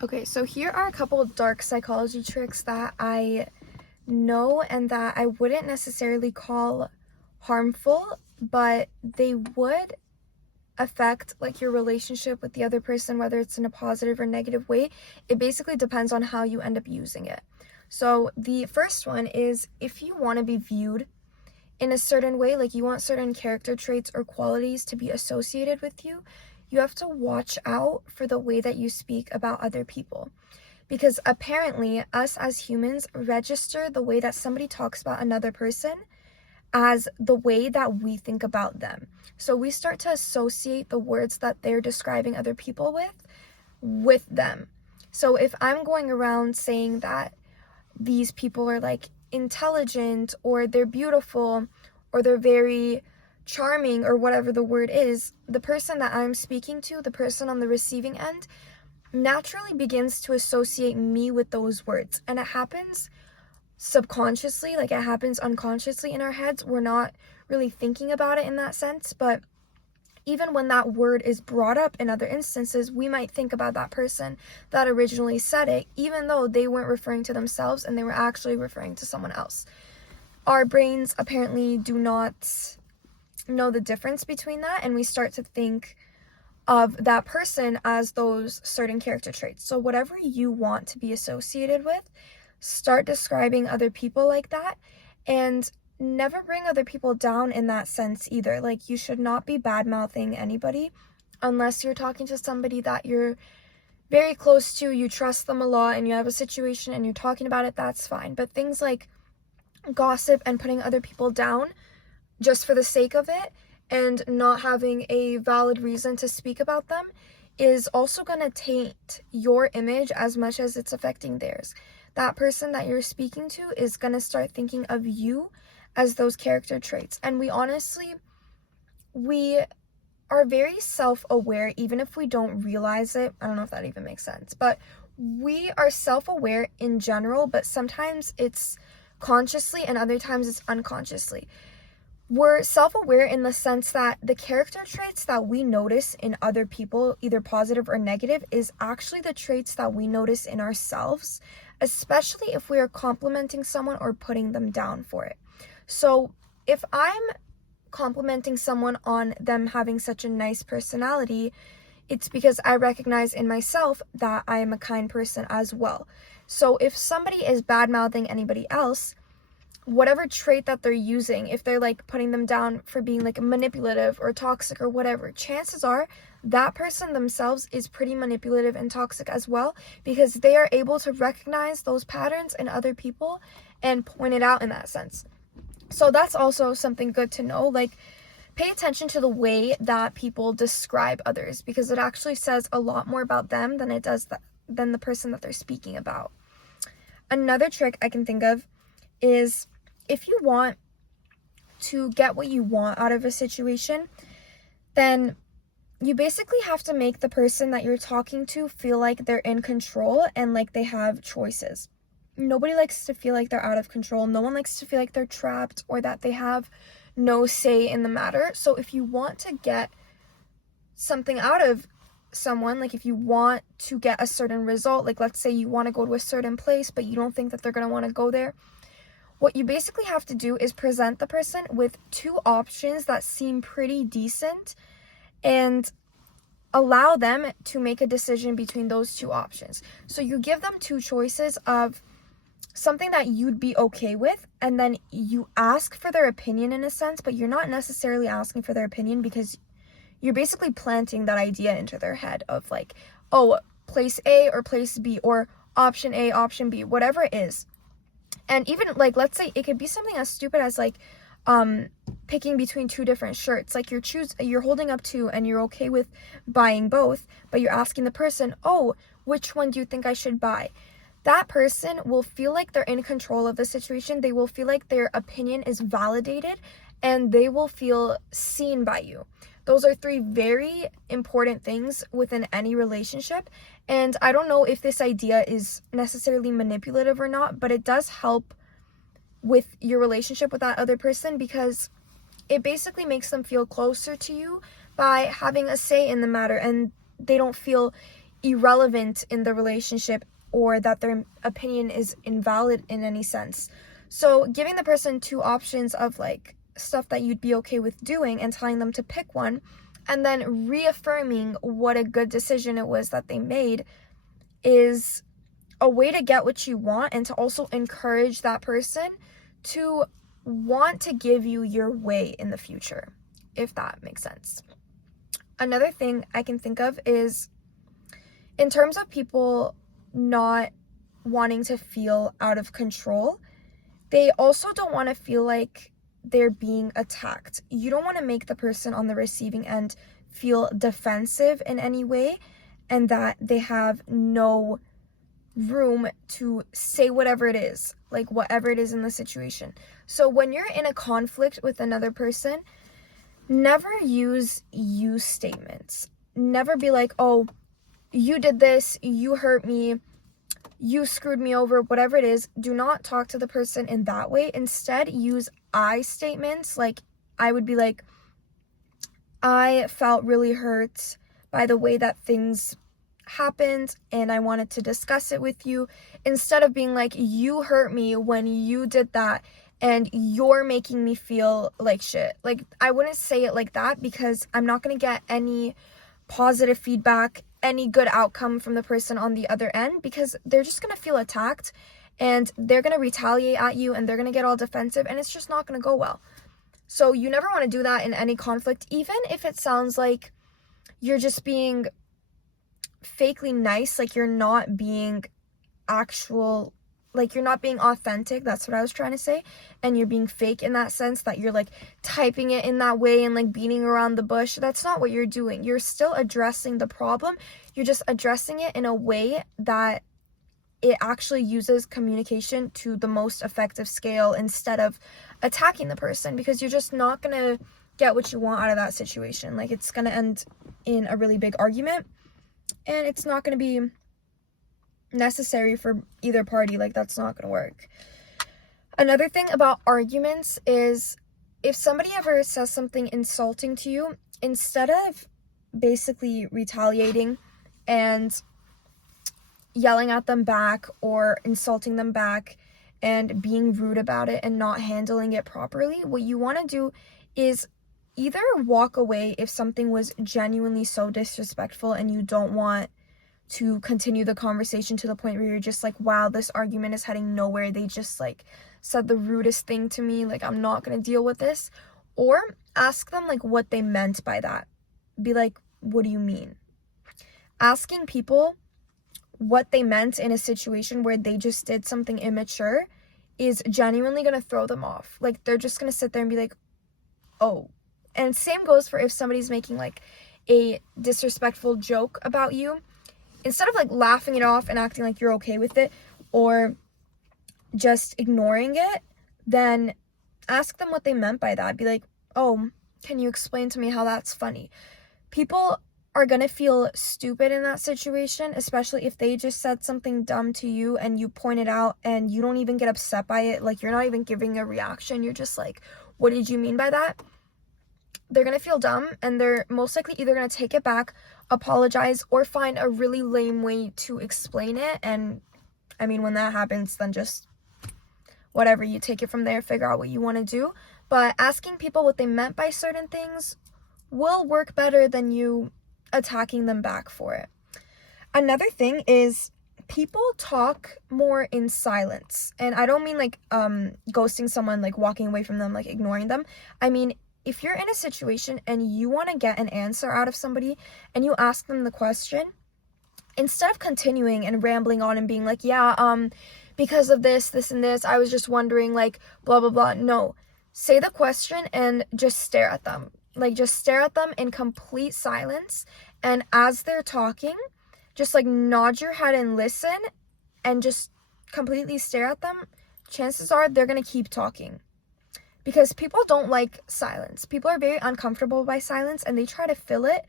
Okay, so here are a couple of dark psychology tricks that I know and that I wouldn't necessarily call harmful, but they would affect like your relationship with the other person, whether it's in a positive or negative way. It basically depends on how you end up using it. So the first one is if you want to be viewed in a certain way, like you want certain character traits or qualities to be associated with you, you have to watch out for the way that you speak about other people. Because apparently, us as humans register the way that somebody talks about another person as the way that we think about them. So we start to associate the words that they're describing other people with them. So if I'm going around saying that these people are like intelligent or they're beautiful or they're very charming or whatever the word is, the person that I'm speaking to, the person on the receiving end, naturally begins to associate me with those words. And it happens subconsciously, like it happens unconsciously in our heads. We're not really thinking about it in that sense, but even when that word is brought up in other instances, we might think about that person that originally said it, even though they weren't referring to themselves and they were actually referring to someone else. Our brains apparently do not know the difference between that, and we start to think of that person as those certain character traits. So whatever you want to be associated with, start describing other people like that, and never bring other people down in that sense either. Like, you should not be bad-mouthing anybody unless you're talking to somebody that you're very close to, you trust them a lot, and you have a situation and you're talking about it, that's fine. But things like gossip and putting other people down just for the sake of it and not having a valid reason to speak about them is also going to taint your image as much as it's affecting theirs. That person that you're speaking to is going to start thinking of you as those character traits. And we are very self-aware, even if we don't realize it. I don't know if that even makes sense, but we are self-aware in general, but sometimes it's consciously and other times it's unconsciously. We're self-aware in the sense that the character traits that we notice in other people, either positive or negative, is actually the traits that we notice in ourselves, especially if we are complimenting someone or putting them down for it. So if I'm complimenting someone on them having such a nice personality, it's because I recognize in myself that I am a kind person as well. So if somebody is bad-mouthing anybody else, whatever trait that they're using, if they're like putting them down for being like manipulative or toxic or whatever, chances are that person themselves is pretty manipulative and toxic as well, because they are able to recognize those patterns in other people and point it out in that sense. So that's also something good to know. Like, pay attention to the way that people describe others, because it actually says a lot more about them than it does than the person that they're speaking about. Another trick I can think of is, if you want to get what you want out of a situation, then you basically have to make the person that you're talking to feel like they're in control and like they have choices. Nobody likes to feel like they're out of control. No one likes to feel like they're trapped or that they have no say in the matter. So if you want to get something out of someone, like if you want to get a certain result, like let's say you want to go to a certain place, but you don't think that they're going to want to go there, what you basically have to do is present the person with two options that seem pretty decent and allow them to make a decision between those two options. So you give them two choices of something that you'd be okay with, and then you ask for their opinion in a sense, but you're not necessarily asking for their opinion because you're basically planting that idea into their head of like, oh, place A or place B, or option A, option B, whatever it is. And even like, let's say it could be something as stupid as like picking between two different shirts. Like you're holding up two and you're okay with buying both, but you're asking the person, oh, which one do you think I should buy? That person will feel like they're in control of the situation. They will feel like their opinion is validated and they will feel seen by you. Those are three very important things within any relationship. And I don't know if this idea is necessarily manipulative or not, but it does help with your relationship with that other person, because it basically makes them feel closer to you by having a say in the matter, and they don't feel irrelevant in the relationship or that their opinion is invalid in any sense. So giving the person two options of like stuff that you'd be okay with doing and telling them to pick one, and then reaffirming what a good decision it was that they made, is a way to get what you want and to also encourage that person to want to give you your way in the future, if that makes sense. Another thing I can think of is in terms of people not wanting to feel out of control, they also don't want to feel like they're being attacked. You don't want to make the person on the receiving end feel defensive in any way and that they have no room to say whatever it is, like whatever it is in the situation. So when you're in a conflict with another person, never use you statements. Never be like, oh, you did this, you hurt me, you screwed me over, whatever it is. Do not talk to the person in that way. Instead, use I statements. Like, I would be like, I felt really hurt by the way that things happened and I wanted to discuss it with you, instead of being like, you hurt me when you did that and you're making me feel like shit. Like, I wouldn't say it like that, because I'm not going to get any positive feedback, any good outcome from the person on the other end, because they're just going to feel attacked and they're going to retaliate at you and they're going to get all defensive and it's just not going to go well. So you never want to do that in any conflict, even if it sounds like you're just being fakely nice, like you're not being actual, like you're not being authentic. That's what I was trying to say. And you're being fake in that sense, that you're like typing it in that way and like beating around the bush. That's not what you're doing. You're still addressing the problem. You're just addressing it in a way that it actually uses communication to the most effective scale, instead of attacking the person, because you're just not going to get what you want out of that situation. Like, it's going to end in a really big argument and it's not going to be necessary for either party. Like, that's not going to work. Another thing about arguments is if somebody ever says something insulting to you, instead of basically retaliating and yelling at them back or insulting them back and being rude about it and not handling it properly, what you want to do is either walk away if something was genuinely so disrespectful and you don't want to continue the conversation to the point where you're just like, wow, this argument is heading nowhere. They just like said the rudest thing to me. Like, I'm not going to deal with this. Or ask them like what they meant by that. Be like, what do you mean? Asking people what they meant in a situation where they just did something immature is genuinely going to throw them off. Like, they're just going to sit there and be like, oh. And same goes for if somebody's making like a disrespectful joke about you. Instead of like laughing it off and acting like you're okay with it or just ignoring it, then ask them what they meant by that. Be like, oh, can you explain to me how that's funny? People are going to feel stupid in that situation, especially if they just said something dumb to you and you point it out and you don't even get upset by it. Like, you're not even giving a reaction. You're just like, what did you mean by that? They're going to feel dumb and they're most likely either going to take it back, apologize, or find a really lame way to explain it. And I mean, when that happens, then just whatever, you take it from there, figure out what you want to do. But asking people what they meant by certain things will work better than you attacking them back for it. Another thing is people talk more in silence. And I don't mean like ghosting someone, like walking away from them, like ignoring them. I mean, if you're in a situation and you want to get an answer out of somebody and you ask them the question, instead of continuing and rambling on and being like, yeah, because of this, and this, I was just wondering, like, blah, blah, blah. No, say the question and just stare at them. Like, just stare at them in complete silence. And as they're talking, just like nod your head and listen and just completely stare at them. Chances are they're going to keep talking. Because people don't like silence. People are very uncomfortable by silence and they try to fill it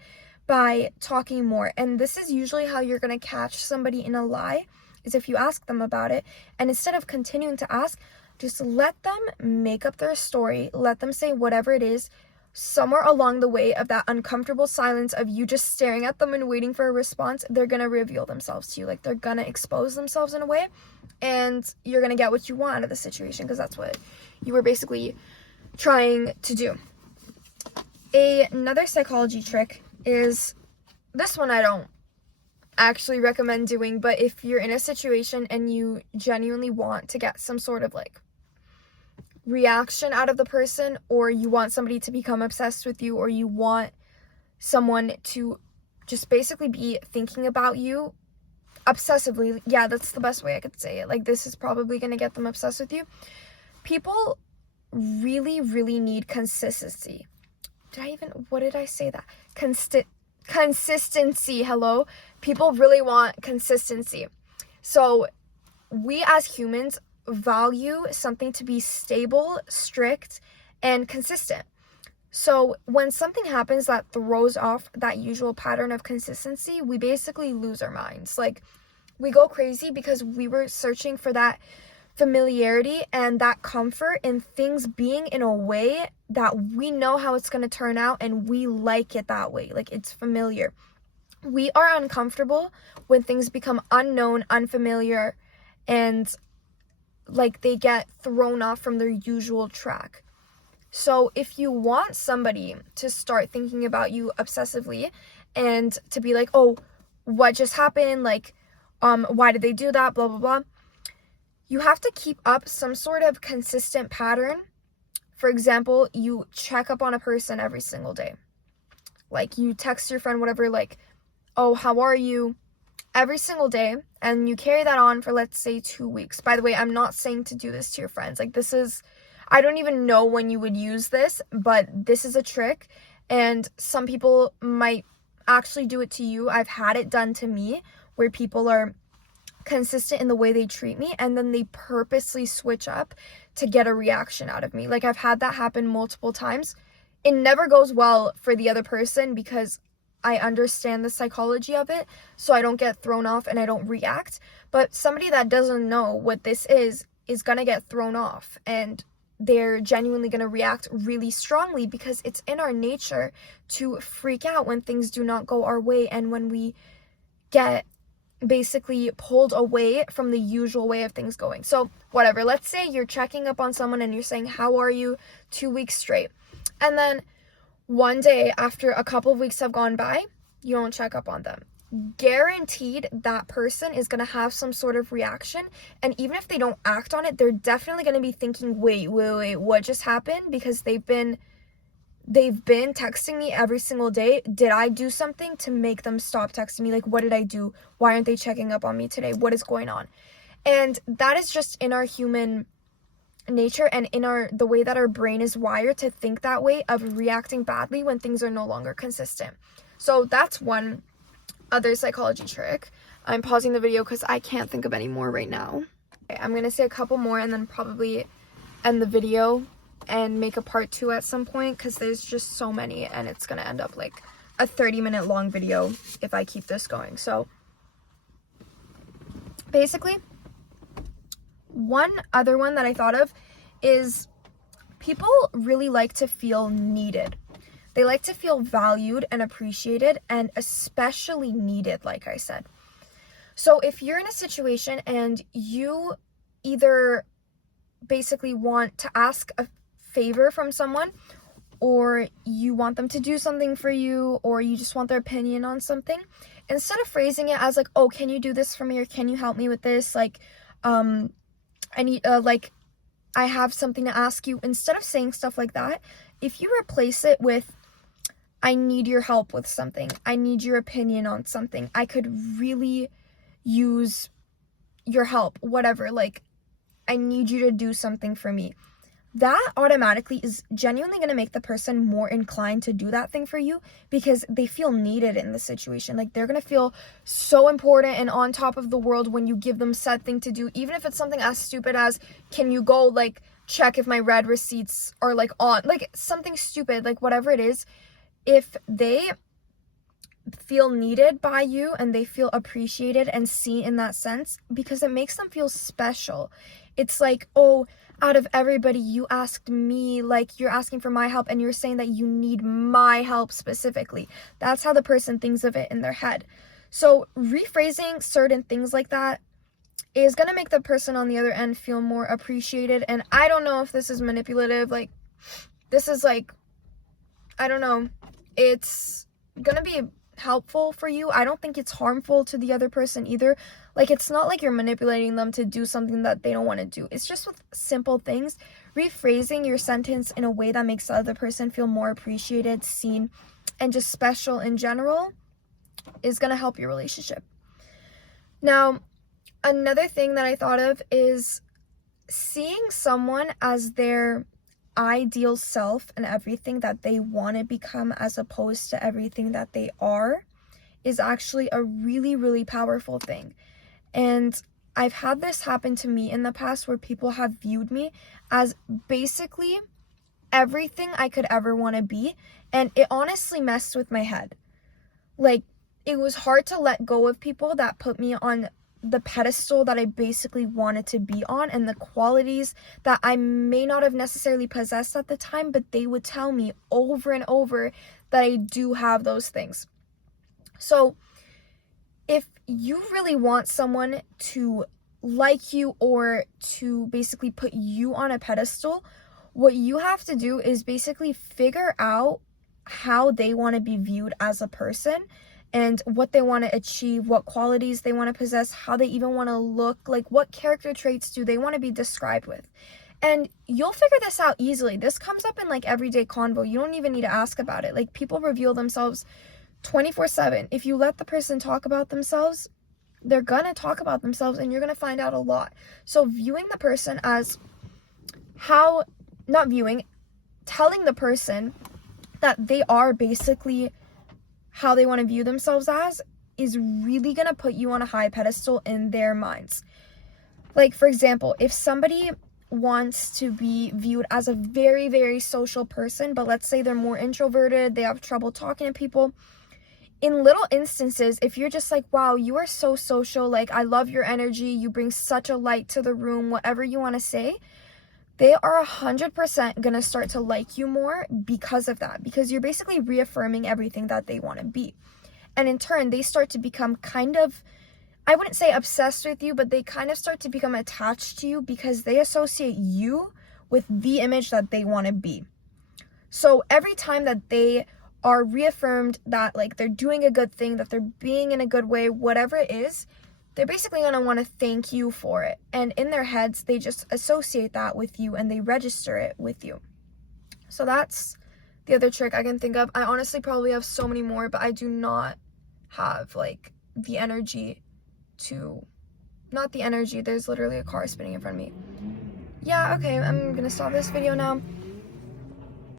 by talking more. And this is usually how you're going to catch somebody in a lie, is if you ask them about it. And instead of continuing to ask, just let them make up their story. Let them say whatever it is. somewhere along the way of that uncomfortable silence of you just staring at them and waiting for a response, they're going to reveal themselves to you. Like, they're going to expose themselves in a way, and you're going to get what you want out of the situation, because that's what you were basically trying to do. Another psychology trick is, this one I don't actually recommend doing, but if you're in a situation and you genuinely want to get some sort of like reaction out of the person, or you want somebody to become obsessed with you, or you want someone to just basically be thinking about you obsessively, yeah, that's the best way I could say it. Like, this is probably going to get them obsessed with you. People really, really need consistency. What did I say that? Consistency, hello? People really want consistency. So we as humans value something to be stable, strict, and consistent. So when something happens that throws off that usual pattern of consistency, we basically lose our minds. Like, we go crazy because we were searching for that familiarity and that comfort in things being in a way that we know how it's going to turn out, and we like it that way. Like, it's familiar. We are uncomfortable when things become unknown, unfamiliar, and like they get thrown off from their usual track. So if you want somebody to start thinking about you obsessively and to be like, oh, what just happened? Like, why did they do that? Blah, blah, blah. You have to keep up some sort of consistent pattern. For example, you check up on a person every single day. Like, you text your friend, whatever, like, oh, how are you? Every single day. And you carry that on for, let's say, 2 weeks. By the way, I'm not saying to do this to your friends. Like, this is, I don't even know when you would use this, but this is a trick. And some people might actually do it to you. I've had it done to me, where people are consistent in the way they treat me, and then they purposely switch up to get a reaction out of me. Like, I've had that happen multiple times. It never goes well for the other person because I understand the psychology of it, so I don't get thrown off and I don't react. But somebody that doesn't know what this is gonna get thrown off, and they're genuinely gonna react really strongly, because it's in our nature to freak out when things do not go our way, and when we get basically pulled away from the usual way of things going. So whatever, let's say you're checking up on someone and you're saying, how are you, 2 weeks straight, and then one day after a couple of weeks have gone by, you don't check up on them. Guaranteed that person is going to have some sort of reaction, and even if they don't act on it, they're definitely going to be thinking, wait, what just happened? Because they've been texting me every single day. Did I do something to make them stop texting me? Like, what did I do? Why aren't they checking up on me today? What is going on? And that is just in our human nature, and in the way that our brain is wired to think that way, of reacting badly when things are no longer consistent. So that's one other psychology trick. I'm pausing the video because I can't think of any more right now. Okay, I'm gonna say a couple more and then probably end the video and make a part 2 at some point, because there's just so many and it's gonna end up like a 30-minute long video if I keep this going. So basically, one other one that I thought of is, people really like to feel needed. They like to feel valued and appreciated, and especially needed, like I said. So if you're in a situation and you either basically want to ask a favor from someone, or you want them to do something for you, or you just want their opinion on something, instead of phrasing it as like, oh, can you do this for me, or can you help me with this, like, I need, like, I have something to ask you. Instead of saying stuff like that, if you replace it with, I need your help with something, I need your opinion on something, I could really use your help, whatever, like, I need you to do something for me. That automatically is genuinely going to make the person more inclined to do that thing for you, because they feel needed in the situation. Like, they're going to feel so important and on top of the world when you give them said thing to do, even if it's something as stupid as, can you go, like, check if my red receipts are, like, on, like, something stupid, like, whatever it is. If they feel needed by you and they feel appreciated and seen in that sense, because it makes them feel special. It's like, oh, out of everybody, you asked me, like you're asking for my help and you're saying that you need my help specifically. That's how the person thinks of it in their head. So rephrasing certain things like that is going to make the person on the other end feel more appreciated. And I don't know if this is manipulative. Like, this is like, I don't know. It's going to be helpful for you. I don't think it's harmful to the other person either. Like, it's not like you're manipulating them to do something that they don't want to do. It's just with simple things. Rephrasing your sentence in a way that makes the other person feel more appreciated, seen, and just special in general is going to help your relationship. Now, another thing that I thought of is seeing someone as their ideal self and everything that they want to become as opposed to everything that they are is actually a really, really powerful thing. And I've had this happen to me in the past where people have viewed me as basically everything I could ever want to be. And it honestly messed with my head. Like, it was hard to let go of people that put me on the pedestal that I basically wanted to be on, and the qualities that I may not have necessarily possessed at the time, but they would tell me over and over that I do have those things. So if you really want someone to like you or to basically put you on a pedestal, what you have to do is basically figure out how they want to be viewed as a person and what they want to achieve, what qualities they want to possess, how they even want to look, like what character traits do they want to be described with. And you'll figure this out easily. This comes up in like everyday convo. You don't even need to ask about it. Like, people reveal themselves 24/7. If you let the person talk about themselves, they're gonna talk about themselves and you're gonna find out a lot. So viewing the person as telling the person that they are basically how they want to view themselves as is really going to put you on a high pedestal in their minds. Like, for example, if somebody wants to be viewed as a very, very social person, but let's say they're more introverted, they have trouble talking to people, in little instances, if you're just like, wow, you are so social, like, I love your energy, you bring such a light to the room, whatever you want to say, they are 100% going to start to like you more because of that, because you're basically reaffirming everything that they want to be. And in turn, they start to become kind of, I wouldn't say obsessed with you, but they kind of start to become attached to you because they associate you with the image that they want to be. So every time that they are reaffirmed that, like, they're doing a good thing, that they're being in a good way, whatever it is, they're basically going to want to thank you for it. And in their heads, they just associate that with you and they register it with you. So that's the other trick I can think of. I honestly probably have so many more, but I do not have, like, the energy to... Not the energy. There's literally a car spinning in front of me. Yeah, okay, I'm going to stop this video now.